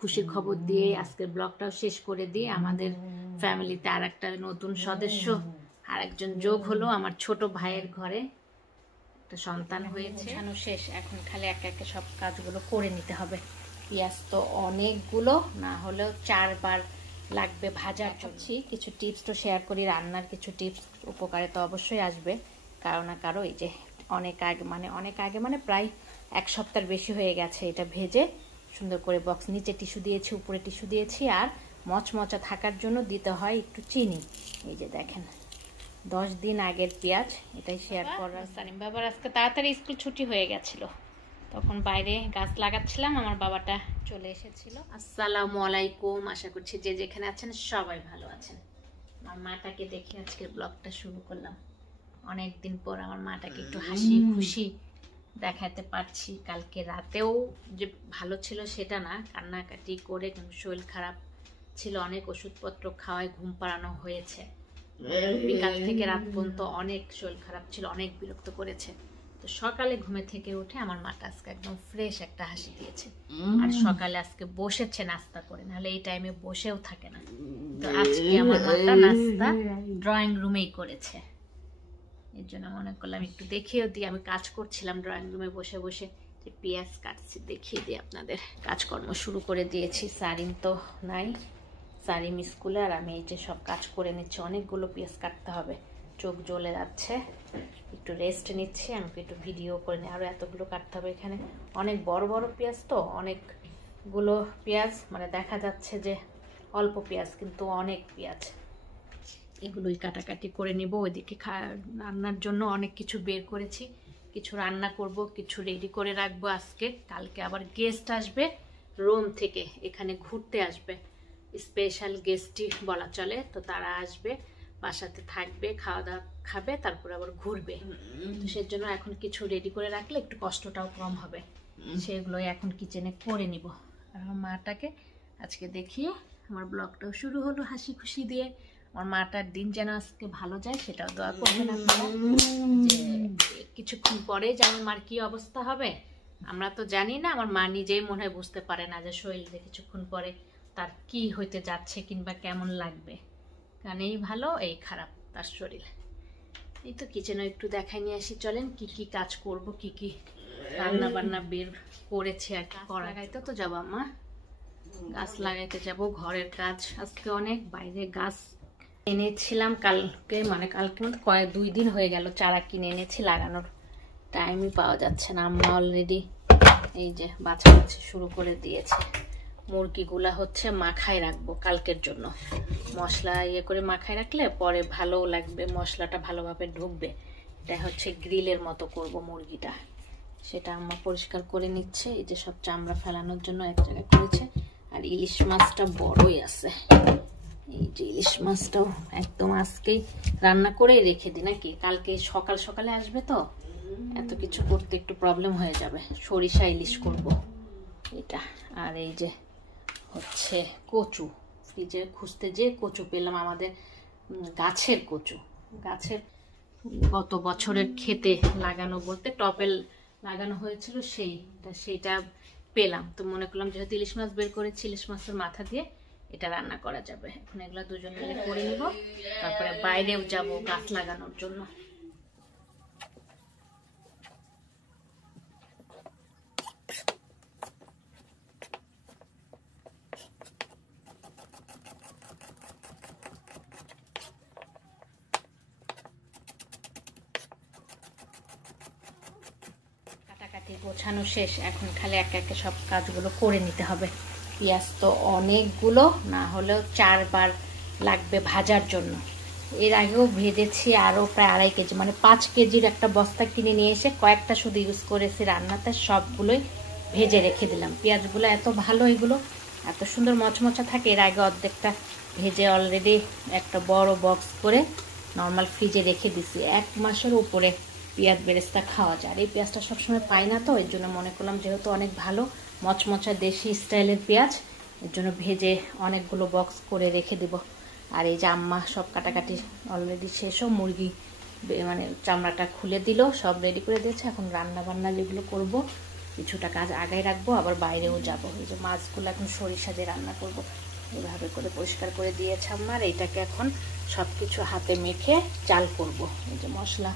খুশির খবর দিয়ে আজকের ব্লগটাও শেষ করে দিয়ে আমাদের ফ্যামিলিতে আর একটা নতুন সদস্য আর একজন যোগ হলো। আমার ছোট ভাইয়ের ঘরে একটা সন্তান হয়েছে। শেষ, এখন খালি একে একে সব কাজগুলো করে নিতে হবে। পেঁয়াজ তো অনেকগুলো, না হলেও 4 বার লাগবে ভাজার জন্য। কিছু টিপস তো শেয়ার করি, রান্নার কিছু টিপস উপকারে তো অবশ্যই আসবে কারো না কারো। এই যে অনেক আগে মানে প্রায় 1 সপ্তাহ বেশি হয়ে গেছে এটা ভেজে সুন্দর করে বক্স, নিচে টিস্যু দিয়েছি, উপরে টিস্যু দিয়েছি। আর মচমচা থাকার জন্য দিতে হয় একটু চিনি। এই যে দেখেন 10 দিন আগের পেঁয়াজ, এটাই শেয়ার করার। সালিম বাবার আজকে তাড়াতাড়ি স্কুল ছুটি হয়ে গেছিল, তখন বাইরে গাছ লাগাচ্ছিলাম, আমার বাবাটা চলে এসেছিল। আসসালামু আলাইকুম, আশা করছি যে যেখানে আছেন সবাই ভালো আছেন। আমার মাটাকে দেখে আজকের ব্লগটা শুরু করলাম। অনেকদিন পর আমার মাটাকে একটু হাসি খুশি দেখাতে পারছি। কালকে রাতেও যে ভালো ছিল সেটা না, কান্নাকাটি করে, কিন্তু শরীর খারাপ ছিল, অনেক ওষুধপত্র খাওয়ায় ঘুম পাড়ানো হয়েছে। বিকাল থেকে রাত পর্যন্ত অনেক শরীর খারাপ ছিল, অনেক বিরক্ত করেছে। তো সকালে ঘুমে থেকে উঠে আমার মাটা আজকে একদম ফ্রেশ একটা হাসি দিয়েছে। আর সকালে আজকে বসেছে নাস্তা করে, নাহলে এই টাইমে বসেও থাকে না। তো আজকে আমার মাটা নাস্তা ড্রয়িং রুমেই করেছে, এর জন্য মনে করলাম একটু দেখিয়েও দিই। আমি কাজ করছিলাম ড্রয়িং রুমে বসে বসে, যে পেঁয়াজ কাটছি দেখিয়ে দিই আপনাদের। কাজকর্ম শুরু করে দিয়েছি। সারিম তো নাই, সারিম স্কুলে, আর আমি এই যে সব কাজ করে নিচ্ছি। অনেকগুলো পেঁয়াজ কাটতে হবে, চোখ জ্বলে যাচ্ছে, একটু রেস্ট নিচ্ছি। আমাকে একটু ভিডিও করে নিই, আরও এতগুলো কাটতে হবে। এখানে অনেক বড় বড় পেঁয়াজ, তো অনেকগুলো পেঁয়াজ, মানে দেখা যাচ্ছে যে অল্প পেঁয়াজ কিন্তু অনেক পেঁয়াজ। এগুলোই কাটাকাটি করে নিব। ওইদিকে রান্নার জন্য অনেক কিছু বের করেছি, কিছু রান্না করব, কিছু রেডি করে রাখবো আজকে। কালকে আবার গেস্ট আসবে রোম থেকে, এখানে ঘুরতে আসবে, স্পেশাল গেস্টই বলা চলে। তো তারা আসবে, বাসাতে থাকবে, খাওয়া দাওয়া খাবে, তারপর আবার ঘুরবে। তো সেজন্য এখন কিছু রেডি করে রাখলে একটু কষ্টটাও কম হবে। সেগুলোই এখন কিচেনে করে নিব। আর আমার মাটাকে আজকে দেখিয়ে আমার ব্লগটাও শুরু হলো হাসি খুশি দিয়ে। আমার মাটার দিন যেন আজকে ভালো যায় সেটাও দোয়া করবেন আপনারা। যে কিছুক্ষণ পরে যে আমার মার কি অবস্থা হবে আমরা তো জানি না, আমার মা নিজেই মনে হয় বুঝতে পারে না যে শরীরে কিছুক্ষণ পরে তার কি হইতে যাচ্ছে কিংবা কেমন লাগবে। কারণ এই ভালো এই খারাপ তার শরীর। এই তো কিচেনে একটু দেখাই নিয়ে আসি, চলেন কি কি কাজ করব, কি কি রান্না বান্না বের করেছি আর কি করা। লাগাইতে তো যাবো আম্মা, গাছ লাগাইতে যাব, ঘরের কাজ আজকে অনেক। বাইরে গাছ এনেছিলাম কালকে, মানে কালকে 2 দিন হয়ে গেল চারা কিনে এনেছি, লাগানোর টাইমই পাওয়া যাচ্ছে না। আম্মা অলরেডি এই যে বাছাবাছি শুরু করে দিয়েছে। মুরগিগুলা হচ্ছে মাখায় রাখবো কালকের জন্য, মশলা করে মাখায় রাখলে পরে ভালো লাগবে, মশলাটা ভালোভাবে ঢুকবে। এটা হচ্ছে গ্রিলের মতো করব মুরগিটা, সেটা আম্মা পরিষ্কার করে নিচ্ছে। এই যে সব চামড়া ফেলানোর জন্য এক জায়গায় করেছে। আর ইলিশ মাছটা বড়ই আছে, এই যে ইলিশ মাছটাও একদম আজকেই রান্না করে রেখে দিই নাকি, কালকে সকাল সকালে আসবে তো এত কিছু করতে একটু প্রবলেম হয়ে যাবে। সরিষা ইলিশ করব এটা। আর এই যে হচ্ছে কচু, ফ্রিজে খুঁজতে যে কচু পেলাম, আমাদের গাছের কচু, গাছের গত বছরের খেতে লাগানো, বলতে টপে লাগানো হয়েছিল, সেইটা পেলাম। তো মনে করলাম যেহেতু ইলিশ মাছ বের করেছি, ইলিশ মাছের মাথা দিয়ে এটা রান্না করা যাবে। এখন এগুলো দুজন মিলে করে নিব, তারপরে বাইরেও যাব গাছ লাগানোর জন্য। কাটাকাটি গোছানো শেষ, এখন খালি একে একে সব কাজগুলো করে নিতে হবে। পেঁয়াজ তো অনেকগুলো, না হলেও 4 বার লাগবে ভাজার জন্য। এর আগেও ভেজেছি আরও প্রায় 2.5 কেজি, মানে 5 কেজির একটা বস্তা কিনে নিয়ে এসে কয়েকটা শুধু ইউজ করেছি রান্নাতে, সবগুলোই ভেজে রেখে দিলাম। পেঁয়াজগুলো এত ভালো, এগুলো এত সুন্দর মচমচা থাকে। এর আগে অর্ধেকটা ভেজে অলরেডি একটা বড় বক্স করে নর্মাল ফ্রিজে রেখে দিছি। 1 মাসের উপরে পেঁয়াজ বেরেস্তা খাওয়া যায়। আর এই পেঁয়াজটা সবসময় পাই না, তো এর জন্য মনে করলাম যেহেতু অনেক ভালো মচমচা দেশি স্টাইলের পেঁয়াজ, এর জন্য ভেজে অনেকগুলো বক্স করে রেখে দেব। আর এই যে আম্মা সব কাটাকাটি অলরেডি শেষও, মুরগি মানে চামড়াটা খুলে দিল, সব রেডি করে দিয়েছে। এখন রান্না বান্না যেগুলো করব কিছুটা কাজ আগায় রাখবো, আবার বাইরেও যাবো। এই যে মাছগুলো এখন সরিষা দিয়ে রান্না করব, এভাবে করে পরিষ্কার করে দিয়েছে আমার। এইটাকে এখন সব কিছু হাতে মেখে জাল করব। এই যে মশলা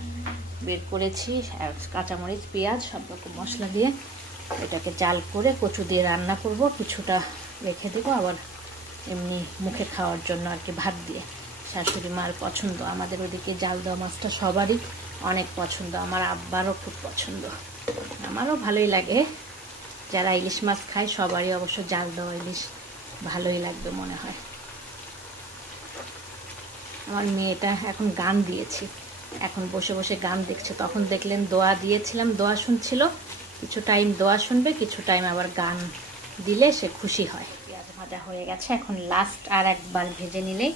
বের করেছি, কাঁচামরিচ, পেঁয়াজ, সব রকম মশলা দিয়ে এটাকে জাল করে কচু দিয়ে রান্না করব। কিছুটা রেখে দেবো আবার এমনি মুখে খাওয়ার জন্য আর কি, ভাত দিয়ে। শাশুড়ি মার পছন্দ, আমাদের ওদিকে জাল দেওয়া মাছটা সবারই অনেক পছন্দ, আমার আব্বারও খুব পছন্দ, আমারও ভালোই লাগে। যারা ইলিশ মাছ খায় সবারই অবশ্য জাল দেওয়া ইলিশ ভালোই লাগবে মনে হয়। আমার মেয়েটা এখন গান দিয়েছি, এখন বসে বসে গান দেখছে। তখন দেখলেন দোয়া দিয়েছিলাম, দোয়া শুনছিল। কিছু টাইম দোয়া শুনবে, কিছু টাইম আবার গান দিলে সে খুশি হয়। পেঁয়াজ ভাজা হয়ে গেছে, এখন লাস্ট আর একবার ভেজে নিলেই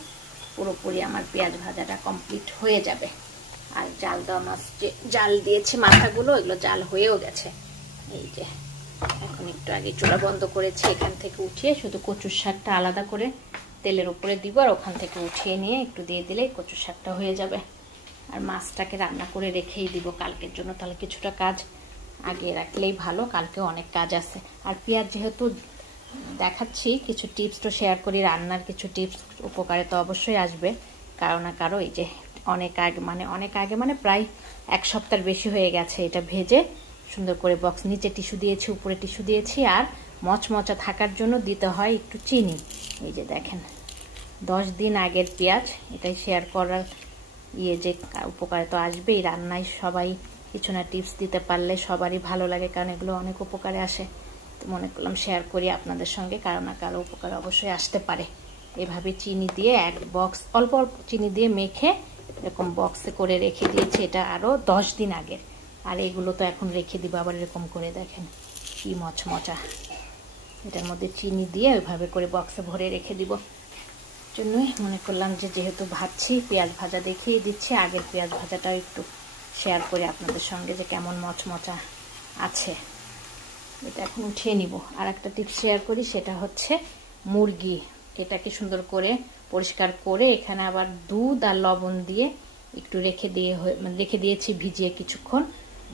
পুরোপুরি আমার পেঁয়াজ ভাজাটা কমপ্লিট হয়ে যাবে। আর জাল দেওয়া মাছ যে জাল দিয়েছি মাথাগুলো, এগুলো জাল হয়েও গেছে। এই যে এখন একটু আগে চুলা বন্ধ করেছি, এখান থেকে উঠিয়ে শুধু কচুর শাকটা আলাদা করে তেলের উপরে দিব, আর ওখান থেকে উঠিয়ে নিয়ে একটু দিয়ে দিলেই কচুর শাকটা হয়ে যাবে। আর মাছটাকে রান্না করে রেখেই দিব কালকের জন্য, তাহলে কিছুটা কাজ আগে রাখলেই ভালো, কালকেও অনেক কাজ আছে। আর পেঁয়াজ যেহেতু দেখাচ্ছি, কিছু টিপস তো শেয়ার করি, রান্নার কিছু টিপস উপকারে তো অবশ্যই আসবে কারো না কারো। এই যে অনেক আগে মানে প্রায় এক সপ্তাহ বেশি হয়ে গেছে এটা ভেজে সুন্দর করে বক্স, নিচে টিস্যু দিয়েছি, উপরে টিস্যু দিয়েছি। আর মচমচা থাকার জন্য দিতে হয় একটু চিনি। এই যে দেখেন 10 দিন আগের পেঁয়াজ, এটাই শেয়ার করার যে উপকারে তো আসবেই। রান্নায় সবাই কিছু না টিপস দিতে পারলে সবারই ভালো লাগে, কারণ এগুলো অনেক উপকারে আসে। তো মনে করলাম শেয়ার করি আপনাদের সঙ্গে, কারো না কারো উপকার অবশ্যই আসতে পারে। এভাবে চিনি দিয়ে এক বক্স, অল্প অল্প চিনি দিয়ে মেখে এরকম বক্সে করে রেখে দিয়েছি, এটা আরও 10 দিন আগের। আর এগুলো তো এখন রেখে দিব আবার এরকম করে, দেখেন কি মচমচা। এটার মধ্যে চিনি দিয়ে ওইভাবে করে বক্সে ভরে রেখে দিব। জন্যই মনে করলাম যে যেহেতু ভাজছি, পেঁয়াজ ভাজা দেখিয়ে দিচ্ছি, আগের পেঁয়াজ ভাজাটাও একটু শেয়ার করি আপনাদের সঙ্গে যে কেমন মচমচা আছে। এটা এখন উঠিয়ে নিব। আর একটা টিপস শেয়ার করি, সেটা হচ্ছে মুরগি, এটাকে সুন্দর করে পরিষ্কার করে এখানে আবার দুধ আর লবণ দিয়ে একটু রেখে দিয়েছি ভিজিয়ে কিছুক্ষণ।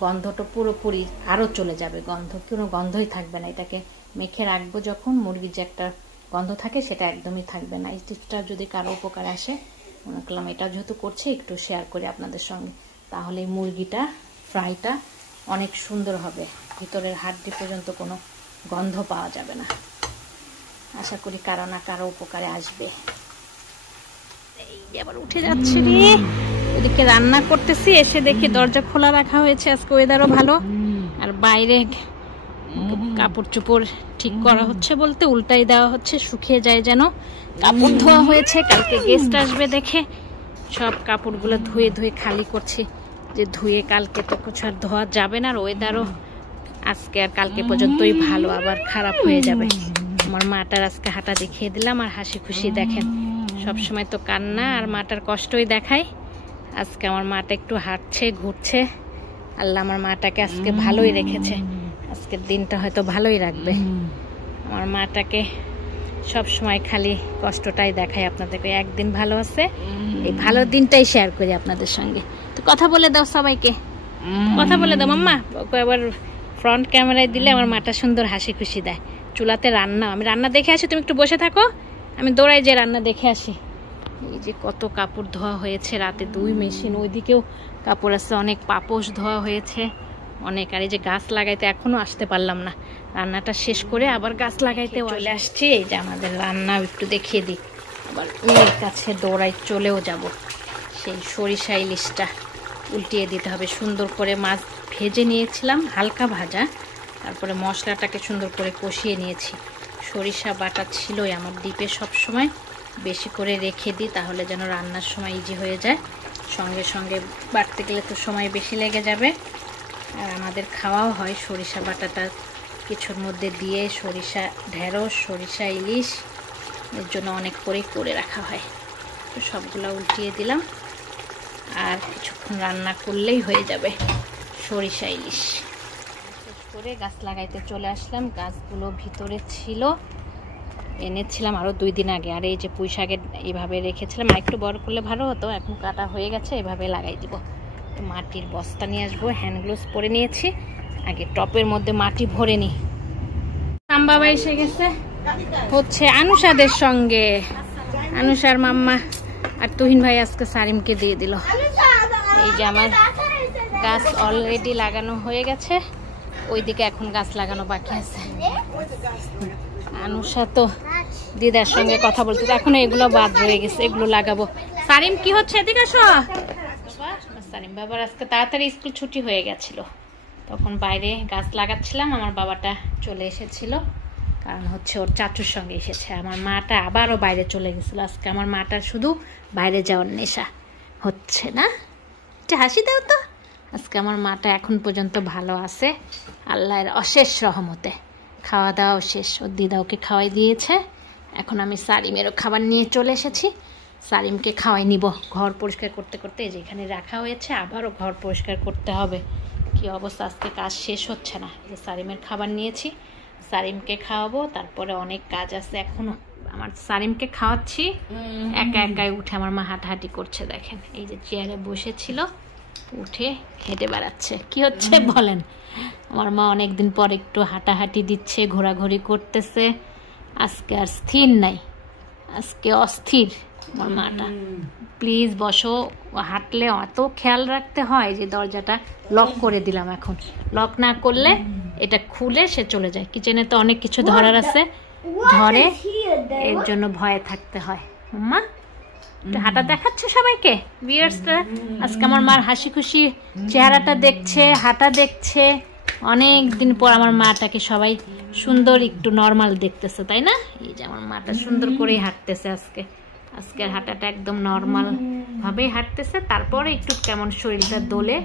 গন্ধটা পুরোপুরি আরও চলে যাবে, কোনো গন্ধই থাকবে না। এটাকে মেখে রাখবো যখন, মুরগির যে একটা গন্ধ থাকে সেটা একদমই থাকবে না। এই টিপসটা যদি কারো উপকার আসে, মনে করলাম এটা যেহেতু করছি একটু শেয়ার করি আপনাদের সঙ্গে, তাহলে মুরগিটা ফ্রাইটা অনেক সুন্দর হবে, ভিতরের হাড্ডি পর্যন্ত কোনো গন্ধ পাওয়া যাবে না। আশা করি কারো না কারো উপকারে আসবে। এই আবার উঠে যাচ্ছে রে, ওদিকে রান্না করতেছি, এসে দেখি দরজা খোলা রাখা হয়েছে, আজকে ওয়েদারও ভালো। আর বাইরে কাপড় চোপড় ঠিক করা হচ্ছে, বলতে উল্টাই দেওয়া হচ্ছে, শুকিয়ে যায় যেন। কাপড় ধোয়া হয়েছে, কালকে গেস্ট আসবে দেখে সব কাপড়গুলো ধুয়ে ধুয়ে খালি করছি, যে ধুয়ে কালকে তো কিছু আর ধোয়া যাবে না। আর ওয়েদারও আজকে আর কালকে পর্যন্তই ভালো, আবার খারাপ হয়ে যাবে। আমার মাটার আজকে হাঁটা দেখিয়ে দিলাম, আর হাসি খুশি দেখেন, সবসময় তো কান্না আর মাটার কষ্টই দেখায়। আজকে আমার মাটা একটু হাঁটছে, ঘুরছে। আল্লাহ আমার মাটাকে আজকে ভালোই রেখেছে, আজকের দিনটা হয়তো ভালোই রাখবে। আমার মাটাকে সব সময় খালি কষ্টটাই দেখায় আপনাদেরকে, একদিন ভালো আছে, এই ভালো দিনটাই শেয়ার করি আপনাদের সঙ্গে। তো কথা বলে দাও সবাইকে, কথা বলে দাও মাম্মা। আবার ফ্রন্ট ক্যামেরায় দিলে আমার মাটা সুন্দর হাসি খুশি দেয়। চুলাতে রান্না, আমি রান্না দেখে আসি, তুমি একটু বসে থাকো, আমি দৌড়াই যে রান্না দেখে আসি। এই যে কত কাপড় ধোয়া হয়েছে রাতে, 2 মেশিন, ওইদিকেও কাপড় আছে অনেক, পাপোশ ধোয়া হয়েছে অনেক। আর এই যে গাছ লাগাইতে এখনো আসতে পারলাম না, রান্নাটা শেষ করে আবার গাছ লাগাইতে চলে আসছি। এই যে আমাদের রান্না একটু দেখিয়ে দিই, আবার মেয়ের কাছে দৌড়াই চলেও যাব। সেই সরিষা ইলিশটা উল্টিয়ে দিতে হবে সুন্দর করে। মাছ ভেজে নিয়েছিলাম হালকা ভাজা, তারপরে মশলাটাকে সুন্দর করে কষিয়ে নিয়েছি। সরিষা বাটা ছিলই আমার ডিপে, সব সময় বেশি করে রেখে দিই, তাহলে যেন রান্নার সময় ইজি হয়ে যায়। সঙ্গে সঙ্গে বাটতে গেলে তো সময় বেশি লেগে যাবে। আর আমাদের খাওয়াও হয় সরিষা বাটাটা কিছুর মধ্যে দিয়ে, সরিষা ঢেঁড়স, সরিষা ইলিশ, এর জন্য অনেক করেই করে রাখা হয়। তো সবগুলো উল্টিয়ে দিলাম, আর কিছুক্ষণ রান্না করলেই হয়ে যাবে সরিষা ইলিশ। শেষ করে গাছ লাগাইতে চলে আসলাম। গাছগুলো ভিতরে ছিল, এনেছিলাম আরও 2 দিন আগে। আর এই যে পুঁই শাকের এইভাবে রেখেছিলাম, আর একটু বড় করলে ভালো হতো, এখন কাটা হয়ে গেছে, এভাবে লাগাই দিব। তো মাটির বস্তা নিয়ে আসবো, হ্যান্ড গ্লোভস পরে নিয়েছি, আগে টপের মধ্যে মাটি ভরে নি। বাবা এসে গেছে হচ্ছে আনুষাদের সঙ্গে, আনুষার মাম্মা আর তুহিন ভাই আজকে সারিমকে দিয়ে দিল। এই যে আমার গাছ অলরেডি লাগানো হয়ে গেছে, ওইদিকে এখন গাছ লাগানো বাকি আছে। আনুষা তো দিদার সঙ্গে কথা বলতে, এখন এগুলো বাদ রয়ে গেছে, এগুলো লাগাবো। সারিম কি হচ্ছে, এদিকে আসো। সারিম বাবার আজকে তাড়াতাড়ি স্কুল ছুটি হয়ে গেছিল, তখন বাইরে গাছ লাগাচ্ছিলাম। আমার বাবাটা চলে এসেছিল, কারণ হচ্ছে ওর চাচুর সঙ্গে এসেছে। আমার মাটা আবারও বাইরে চলে গেছিল। আজকে আমার মাটার শুধু বাইরে যাওয়ার নেশা হচ্ছে না। এটা হাসি দাও তো। আজকে আমার মাটা এখন পর্যন্ত ভালো আছে, আল্লাহর অশেষ রহমতে। খাওয়া দাওয়াও শেষ, ওর দিদা ওকে খাওয়াই দিয়েছে। এখন আমি সারিমেরও খাবার নিয়ে চলে এসেছি, সারিমকে খাওয়াই নিব। ঘর পরিষ্কার করতে করতে যেখানে রাখা হয়েছে আবারও ঘর পরিষ্কার করতে হবে। কি অবস্থা, আজকে কাজ শেষ হচ্ছে না। যে সারিমের খাবার নিয়েছি, সারিমকে খাওয়াবো, তারপরে অনেক কাজ আছে এখনো। আমার সারিমকে খাওয়াচ্ছি, একা একাই উঠে আমার মা হাঁটাহাঁটি করছে। দেখেন এই যে চেয়ারে বসেছিল, উঠে হেঁটে বেড়াচ্ছে। কি হচ্ছে বলেন? আমার মা অনেকদিন পর একটু হাঁটাহাঁটি দিচ্ছে, ঘোরাঘুরি করতেছে। আজকে আর স্থির নাই, আজকে অস্থির আমার মাটা। প্লিজ বসো। হাঁটলে অত খেয়াল রাখতে হয় যে দরজাটা লক করে দিলাম। এখন লক না করলে এটা খুলে সে চলে যায়। কিচেনে তো অনেক কিছু ধরার আছে, ধরে, এর জন্য ভয়ে থাকতে হয়। মা হাঁটা দেখাচ্ছে সবাইকে, ভিউয়ার্সরা। আজকে আমার মার হাসি খুশি চেহারাটা দেখছে, হাঁটা দেখছে। অনেক দিন পর আমার মাটাকে সবাই সুন্দর একটু নর্মাল দেখতেছে, তাই না? এই যে আমার মাটা সুন্দর করেই হাঁটতেছে আজকে। আজকের হাঁটাটা একদম নর্মাল ভাবেই হাঁটতেছে। তারপরে একটু কেমন শরীরটা দোলে,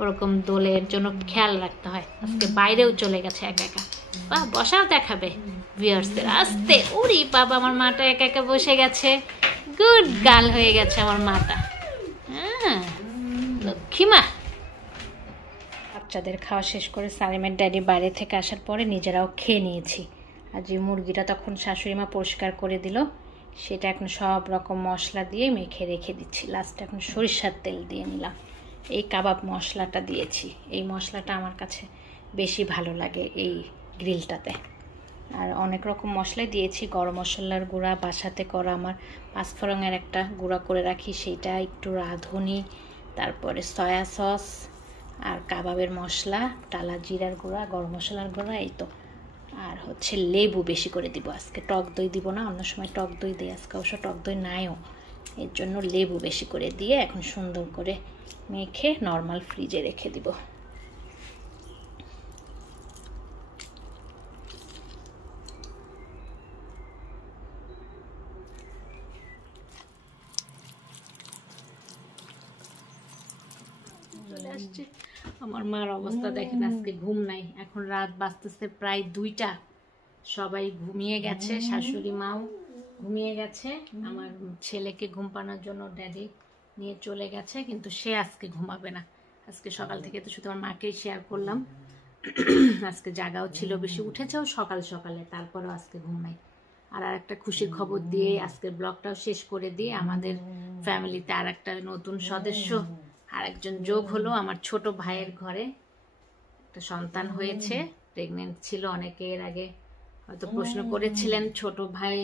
ওরকম দোলের জন্য খেয়াল রাখতে হয়। আজকে বাইরেও চলে গেছে একা একা। বাহ, বসাও দেখাবে ভিউয়ার্সদের। আস্তে, উড়ি বাবা, আমার মাটা একা একা বসে গেছে। গুড গার্ল হয়ে গেছে আমার মাটা। হ্যাঁ, লক্ষ্মী মা। বাচ্চাদের খাওয়া শেষ করে সালিমের ড্যাডি বাইরে থেকে আসার পরে নিজেরাও খেয়ে নিয়েছি। আর যে মুরগিটা তখন শাশুড়ি মা পরিষ্কার করে দিল, সেটা এখন সব রকম মশলা দিয়ে মেখে রেখে দিচ্ছি। লাস্টে এখন সরিষার তেল দিয়ে নিলাম। এই কাবাব মশলাটা দিয়েছি, এই মশলাটা আমার কাছে বেশি ভালো লাগে এই গ্রিলটাতে। আর অনেক রকম মশলাই দিয়েছি, গরম মশলার গুঁড়া, বাসাতে করা আমার পাঁচফোড়নের একটা গুঁড়া করে রাখি সেইটা, একটু রাঁধুনি, তারপরে সয়া সস, আর কাবাবের মশলা, টালা জিরার গুঁড়া, গরম মশলার গুঁড়া, এই তো। আর হচ্ছে লেবু বেশি করে দিব আজকে, টক দই দিব না, অন্য সময় টক দই দিই, আজকে অবশ্য টক দই নাইও, এর জন্য লেবু বেশি করে দিয়ে এখন সুন্দর করে মেখে নর্মাল ফ্রিজে রেখে দিব। আমার মার অবস্থা দেখেন, আজকে ঘুম নাই। এখন রাত বাজতেছে প্রায় 2টা, সবাই ঘুমিয়ে গেছে, শাশুড়ি মাও ঘুমিয়ে গেছে। আমার ছেলেকে ঘুম পাড়ানোর জন্য ড্যাডি নিয়ে চলে গেছে, কিন্তু সে আজকে ঘুমাবে না। আজকে সকাল থেকে তো শুধু আমার মাকেই শেয়ার করলাম। আজকে জাগাও ছিল বেশি, উঠেছেও সকাল সকালে, তারপরেও আজকে ঘুম নাই। আর একটা খুশির খবর দিয়ে আজকের ব্লগটাও শেষ করে দিয়ে, আমাদের ফ্যামিলিতে আর একটা নতুন সদস্য, আর একজন যোগ হলো। আমার ছোট ভাইয়ের ঘরে একটা সন্তান হয়েছে, প্রেগনেন্ট ছিল। অনেকে এর আগে হয়তো প্রশ্ন করেছিলেন ছোট ভাই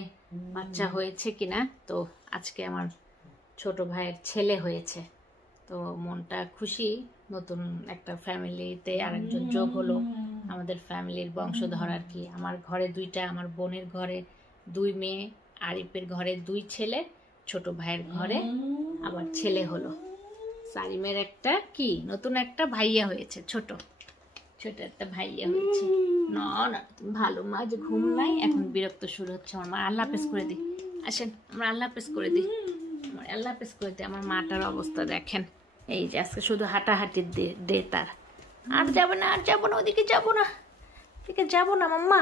বাচ্চা হয়েছে কিনা, তো আজকে আমার ছোট ভাইয়ের ছেলে হয়েছে। তো মনটা খুশি, নতুন একটা ফ্যামিলিতে আরেকজন যোগ হলো। আমাদের ফ্যামিলির বংশধর আর কি। আমার ঘরে 2টা, আমার বোনের ঘরে 2 মেয়ে, আরিফের ঘরে 2 ছেলে, ছোট ভাইয়ের ঘরে আবার ছেলে হলো। সালিমের একটা কি নতুন একটা ভাইয়া হয়েছে, ছোট ছোট একটা ভাইয়া হয়েছে। না না, তুমি ভালো মা, যে ঘুম নাই, এখন বিরক্ত শুরু হচ্ছে আমার মা। আল্লাহ হাফেজ করে দিই, আসেন আমরা আল্লাহ হাফেজ করে দিই, আল্লাহ হাফেজ করে দিই। আমার মাটার অবস্থা দেখেন, এই যে আজকে শুধু হাঁটাহাঁটির দে তার। আর যাবে না, আর যাবো না, ওদিকে যাবো না, ওদিকে যাবো না মাম্মা।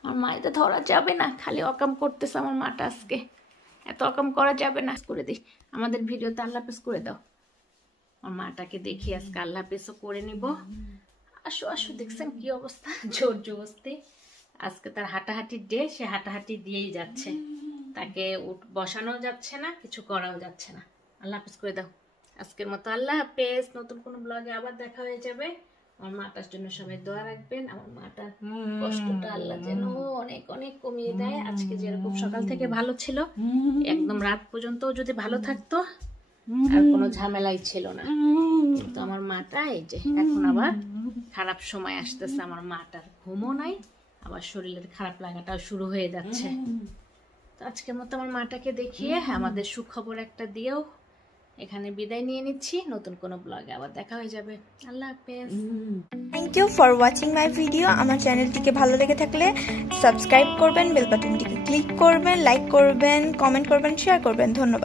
আমার মা এটা ধরা যাবে না, খালি অকাম করতেছে আমার মাটা আজকে। এত অকাম করা যাবে না। করে দিই, আমাদের ভিডিওতে আল্লাহ হাফেজ করে দাও। আমার মাটাকে দেখি আজকে আল্লাহ হাফেজও করে নিব। আসো আসো, দেখছেন কি অবস্থা, জোর জবস্তি। আজকে তার হাঁটাহাঁটির ডে, সে হাঁটাহাঁটি দিয়েই যাচ্ছে, তাকে বসানো যাচ্ছে না, কিছু করাও যাচ্ছে না। আল্লাহ হাফেজ করে দাও। আজকের মতো আল্লাহ হাফেজ। নতুন কোনো ব্লগে আবার দেখা হয়ে যাবে। আমার মাটার জন্য সবাই দোয়া রাখবেন। আমার মাটার কষ্টটা আল্লাহ যেন অনেক অনেক কমিয়ে দেয়। আজকে যেরকম সকাল থেকে ভালো ছিল, একদম রাত পর্যন্ত যদি ভালো থাকতো আর কোনো ঝামেলাই ছিল না। তো আমার মাটা এই যে এখন আবার খারাপ সময় আসতেছে, আমার মাটার ঘুমও নাই, আবার শরীরের খারাপ লাগাটাও শুরু হয়ে যাচ্ছে। তো আজকের মতো আমার মাটাকে দেখিয়ে আমাদের সুখবর একটা দিয়েও এখানে বিদায় নিয়ে নিচ্ছি। নতুন কোনো ব্লগে আবার দেখা হয়ে যাবে। আল্লাহ হাফেজ। Thank you for watching my video. আমার চ্যানেলটিকে ভালো লেগে থাকলে সাবস্ক্রাইব করবেন, বেল বাটনটিকে ক্লিক করবেন, লাইক করবেন, কমেন্ট করবেন, শেয়ার করবেন। ধন্যবাদ।